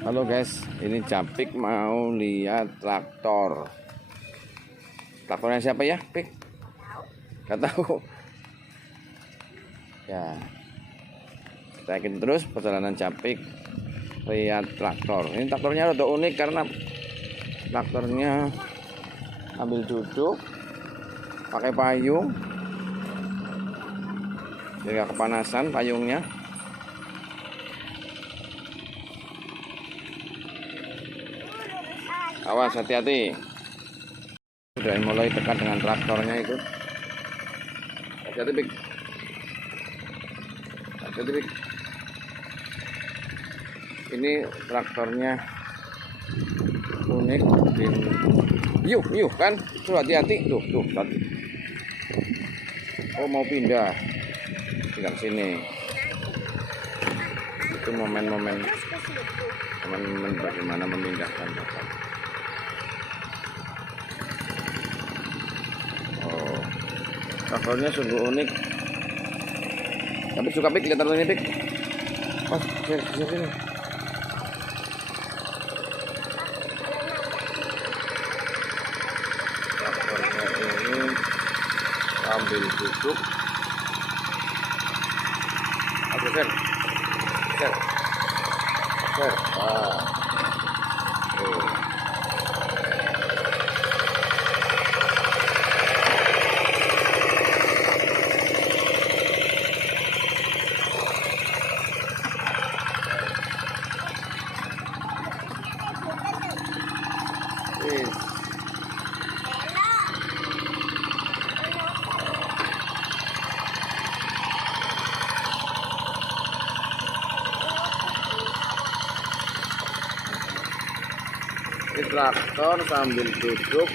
Halo guys, ini Capik mau lihat traktor. Traktornya siapa ya, Pik? Gak tahu. Ya, kita ikutin terus perjalanan Capik lihat traktor. Ini traktornya rada unik karena traktornya ambil duduk, pakai payung, jadi gak kepanasan payungnya. Awas, hati-hati. Sudah mulai dekat dengan traktornya itu. Hati-hati, Pik. Hati-hati, Pik. Ini traktornya unik. Yuk kan. Tuh hati-hati. Tuh tadi. Oh, mau pindah. Tinggal sini. Itu momen-momen bagaimana memindahkan traktor. Traktornya sungguh unik. Tapi suka Pik, lihat traktornya Pik. Oh, sini. Traktornya ini sambil duduk. Ser. Wah. Ini traktor sambil duduk.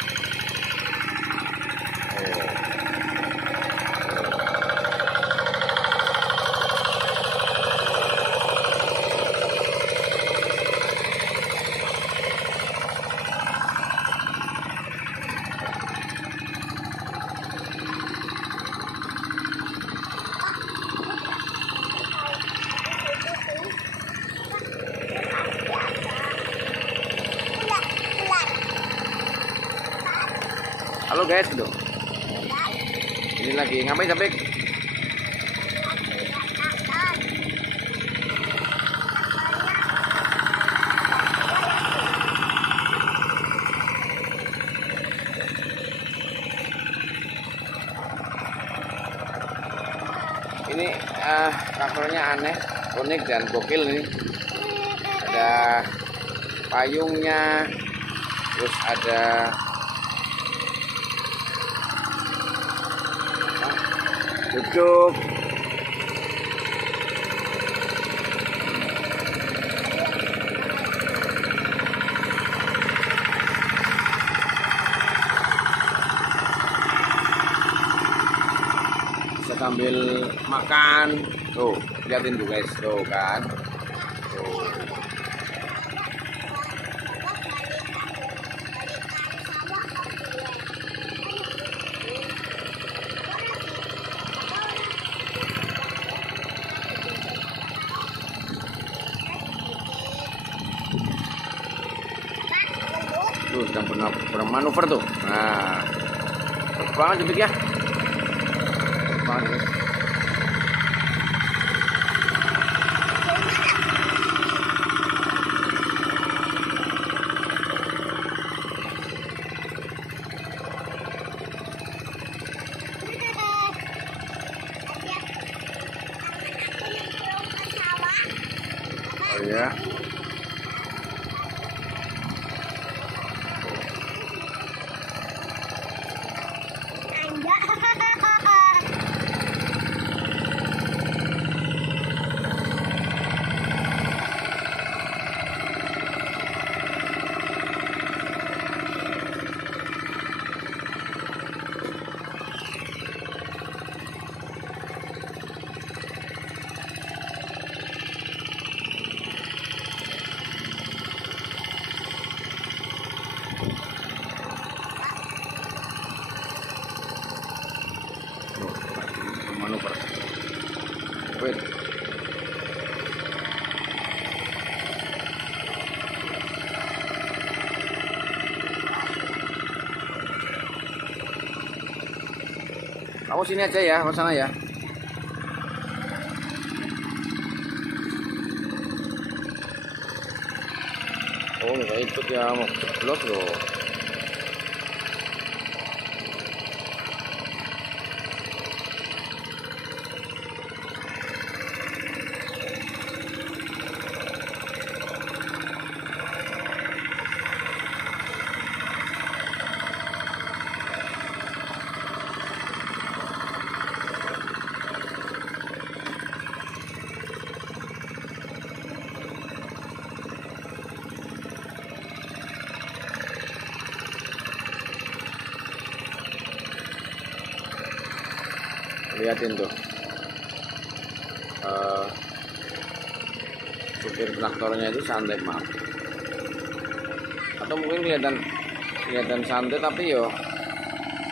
Halo guys, tuh. Ini lagi ngapain Capik? Ini traktornya aneh, unik dan gokil nih. Ada payungnya, terus ada duduk. Bisa sambil makan. Tuh, liatin tuh guys, tuh kan. Tuh. Tuh sedang bermanuver tuh. Nah, cepet banget Capik ya. Cepet banget guys. Oh ya. Kamu sini aja ya, ke sana ya. Oh, nggak ikut ya, mau jeblok loh. Lihatin tuh supir traktornya itu santai maaf, atau mungkin kelihatan santai, tapi yo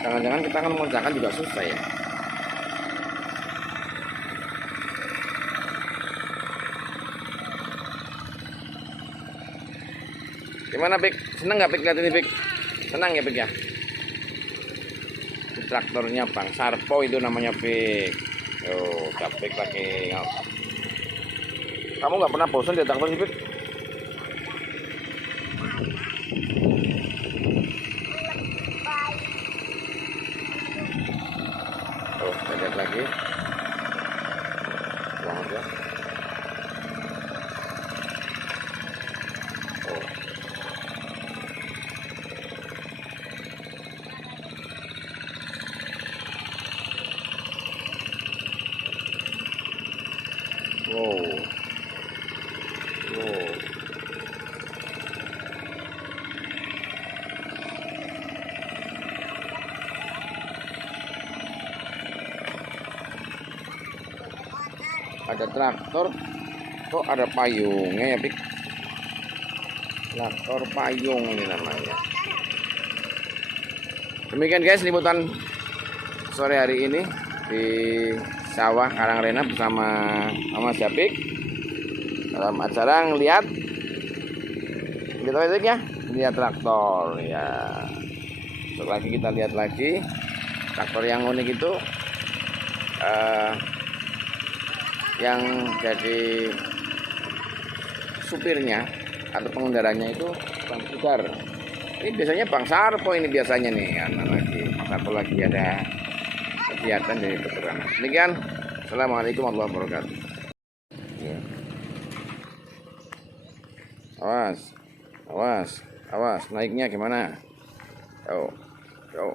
jangan-jangan kita akan mengerjakan juga susah ya. Gimana Pik? Seneng nggak Pik lihat ini Pik? Senang ya Pik ya? Traktornya Bang Sarpo itu namanya Pik. Yo, Pik lagi. Kamu nggak pernah bosan di traktor sih Pik? Oh, lihat lagi. Buang aja. Oh. Wow. Wow. Ada traktor, kok ada payungnya ya Pik? Traktor payung ini namanya. Demikian guys liputan sore hari ini di sawah Karangrenab bersama Mama Japik dalam acara ngeliat gitu ya, lihat traktor ya. Besok lagi kita lihat lagi traktor yang unik itu, yang jadi supirnya atau pengendaranya itu Bang Sudar. Ini biasanya Bang Sarpo ini biasanya nih, karena lagi Bang Sarpo lagi ada kegiatan dari peternak. Demikian, assalamualaikum warahmatullahi wabarakatuh. Ya. Awas, awas, awas, naiknya gimana? Yo, yo.